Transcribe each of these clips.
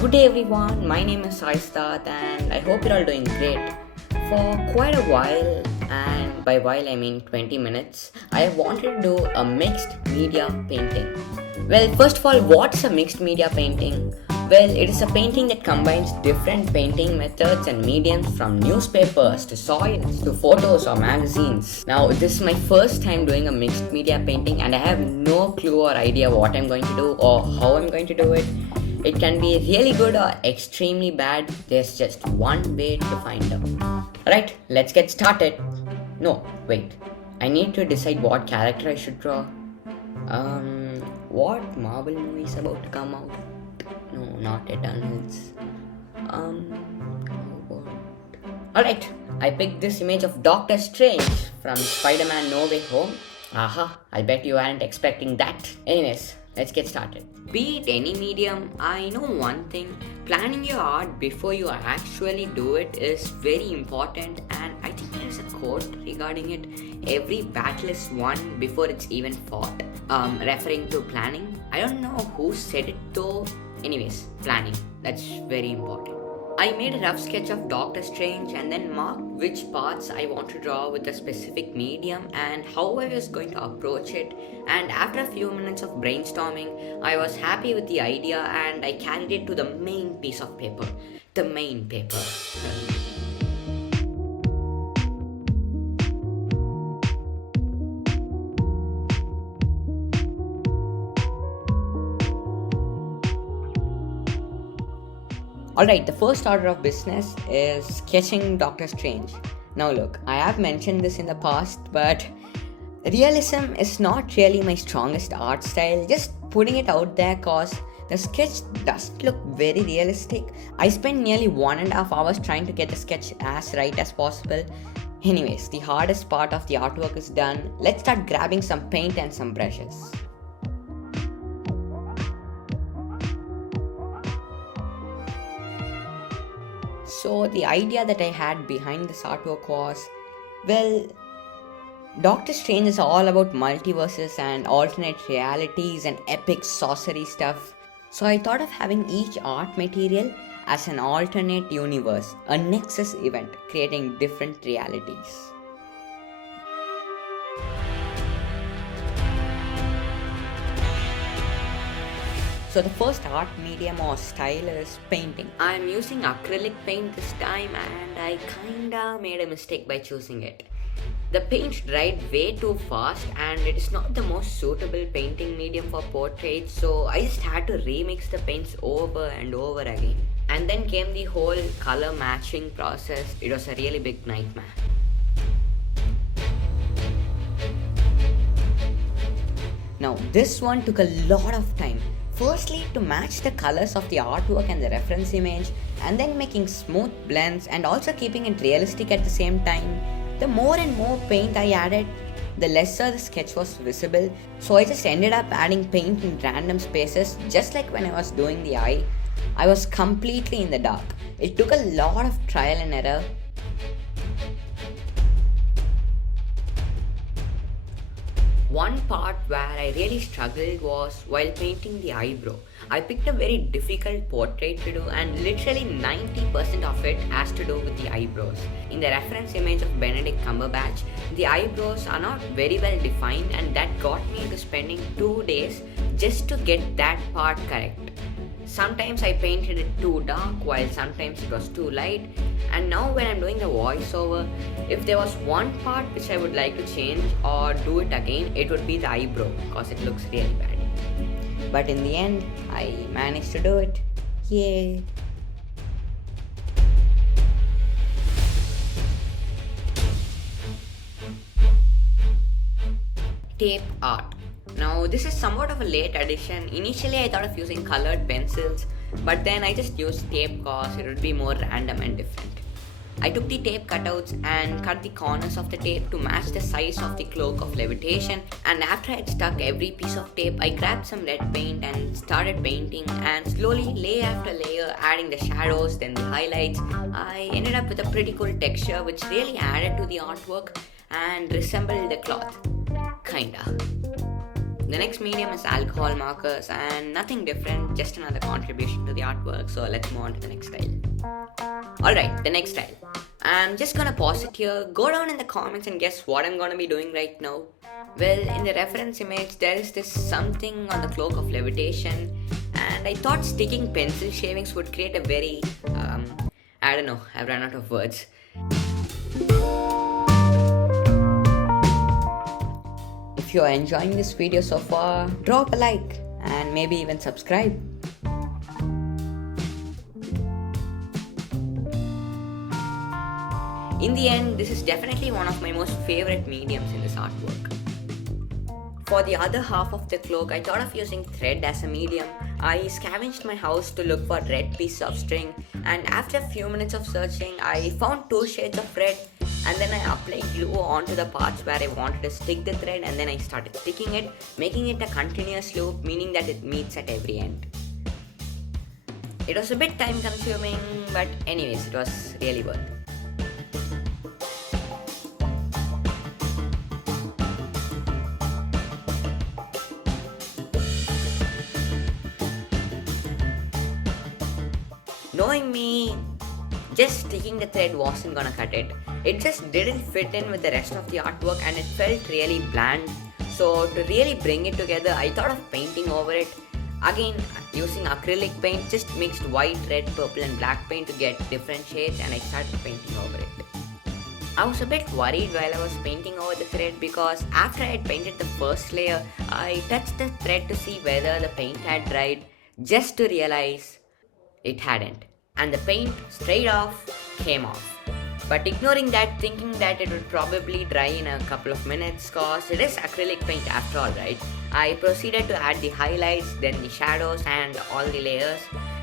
Good day everyone, my name is Sai Siddharth and I hope you're all doing great. For quite a while, and by while I mean 20 minutes, I have wanted to do a mixed media painting. Well, first of all, what's a mixed media painting? Well, it is a painting that combines different painting methods and mediums from newspapers to soils to photos or magazines. Now, this is my first time doing a mixed media painting and I have no clue or idea what I'm going to do or how I'm going to do it. It can be really good or extremely bad. There's just one way to find out. Alright, let's get started. No, wait. I need to decide what character I should draw. What Marvel movie is about to come out? No, not Eternals. Alright, I picked this image of Doctor Strange from Spider-Man No Way Home. Aha, I bet you aren't expecting that. Anyways, let's get started. Be it any medium, I know one thing. Planning your art before you actually do it is very important, and I think there is a quote regarding it. Every battle is won before it's even fought. Referring to planning. I don't know who said it though. Anyways, planning. That's very important. I made a rough sketch of Doctor Strange and then marked which parts I want to draw with a specific medium and how I was going to approach it. And after a few minutes of brainstorming, I was happy with the idea and I carried it to the main piece of paper. The main paper. Alright, the first order of business is sketching Doctor Strange. Now look, I have mentioned this in the past, but realism is not really my strongest art style. Just putting it out there cause the sketch does look very realistic. I spent nearly 1.5 hours trying to get the sketch as right as possible. Anyways, the hardest part of the artwork is done. Let's start grabbing some paint and some brushes. So the idea that I had behind this artwork was, well, Doctor Strange is all about multiverses and alternate realities and epic sorcery stuff. So I thought of having each art material as an alternate universe, a nexus event, creating different realities. So the first art medium or style is painting. I'm using acrylic paint this time and I kinda made a mistake by choosing it. The paint dried way too fast and it is not the most suitable painting medium for portraits, so I just had to remix the paints over and over again. And then came the whole color matching process. It was a really big nightmare. Now this one took a lot of time. Firstly, to match the colors of the artwork and the reference image, and then making smooth blends and also keeping it realistic at the same time. The more and more paint I added, the lesser the sketch was visible, so I just ended up adding paint in random spaces, just like when I was doing the eye. I was completely in the dark. It took a lot of trial and error. One part where I really struggled was while painting the eyebrow. I picked a very difficult portrait to do and literally 90% of it has to do with the eyebrows. In the reference image of Benedict Cumberbatch, the eyebrows are not very well defined and that got me into spending 2 days just to get that part correct. Sometimes I painted it too dark while sometimes it was too light, and now when I'm doing the voiceover, if there was one part which I would like to change or do it again, it would be the eyebrow because it looks really bad. But in the end, I managed to do it. Yay! Tape art. Now this is somewhat of a late addition. Initially I thought of using colored pencils, but then I just used tape cause it would be more random and different. I took the tape cutouts and cut the corners of the tape to match the size of the cloak of levitation, and after I had stuck every piece of tape, I grabbed some red paint and started painting, and slowly layer after layer adding the shadows, then the highlights. I ended up with a pretty cool texture which really added to the artwork and resembled the cloth. Kinda. The next medium is alcohol markers, and nothing different, just another contribution to the artwork. So let's move on to the next style. Alright, the next style. I'm just gonna pause it here, go down in the comments and guess what I'm gonna be doing right now. Well, in the reference image, there is this something on the cloak of levitation, and I thought sticking pencil shavings would create a very, I don't know, I've run out of words. If you're enjoying this video so far, drop a like and maybe even subscribe. In the end, this is definitely one of my most favorite mediums in this artwork. For the other half of the cloak, I thought of using thread as a medium. I scavenged my house to look for red pieces of string, and after a few minutes of searching, I found 2 shades of red, and then I applied glue onto the parts where I wanted to stick the thread, and then I started sticking it, making it a continuous loop, meaning that it meets at every end. It was a bit time consuming, but anyways, it was really worth it. Knowing me, just sticking the thread wasn't gonna cut it. It just didn't fit in with the rest of the artwork and it felt really bland. So to really bring it together, I thought of painting over it. Again, using acrylic paint, just mixed white, red, purple and black paint to get different shades, and I started painting over it. I was a bit worried while I was painting over the thread because after I had painted the first layer, I touched the thread to see whether the paint had dried, just to realize it hadn't, and the paint straight off came off. But ignoring that, thinking that it would probably dry in a couple of minutes cause it is acrylic paint after all, right? I proceeded to add the highlights, then the shadows and all the layers,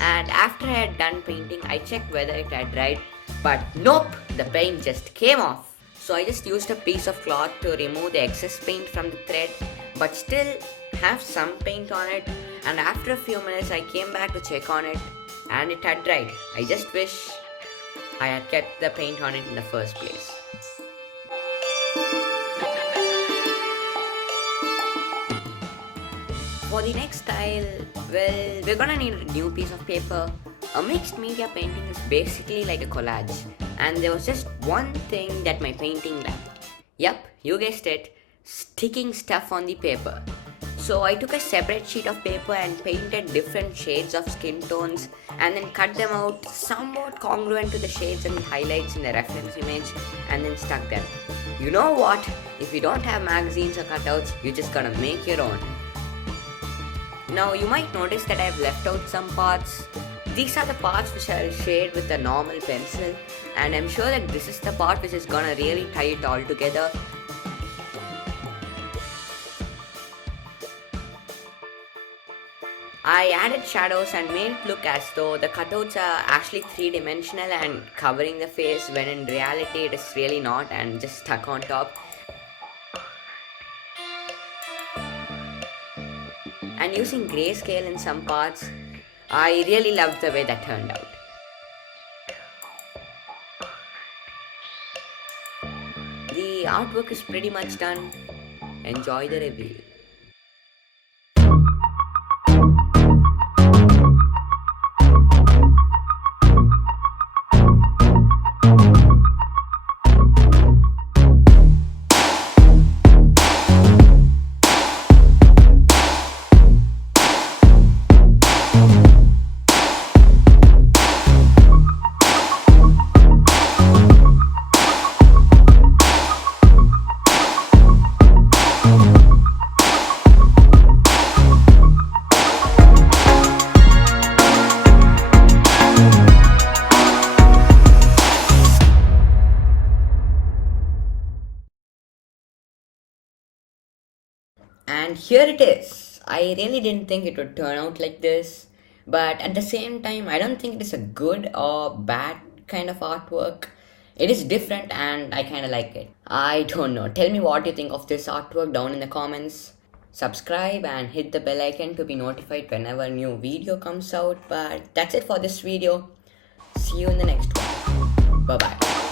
and after I had done painting, I checked whether it had dried, but nope, the paint just came off. So I just used a piece of cloth to remove the excess paint from the thread, but still have some paint on it, and after a few minutes I came back to check on it and it had dried. I just wish I had kept the paint on it in the first place. For the next style, well, we're gonna need a new piece of paper. A mixed media painting is basically like a collage, and there was just one thing that my painting lacked. Yep, you guessed it, sticking stuff on the paper. So I took a separate sheet of paper and painted different shades of skin tones and then cut them out somewhat congruent to the shades and the highlights in the reference image and then stuck them. You know what? If you don't have magazines or cutouts, you just gotta make your own. Now you might notice that I've left out some parts. These are the parts which I'll shade with a normal pencil, and I'm sure that this is the part which is gonna really tie it all together. I added shadows and made it look as though the cutouts are actually 3-dimensional and covering the face, when in reality it is really not and just stuck on top. And using grayscale in some parts, I really loved the way that turned out. The artwork is pretty much done. Enjoy the reveal. And here it is. I really didn't think it would turn out like this, but at the same time, I don't think it is a good or bad kind of artwork. It is different and I kinda like it. I don't know. Tell me what you think of this artwork down in the comments. Subscribe and hit the bell icon to be notified whenever a new video comes out. But that's it for this video. See you in the next one. Bye bye.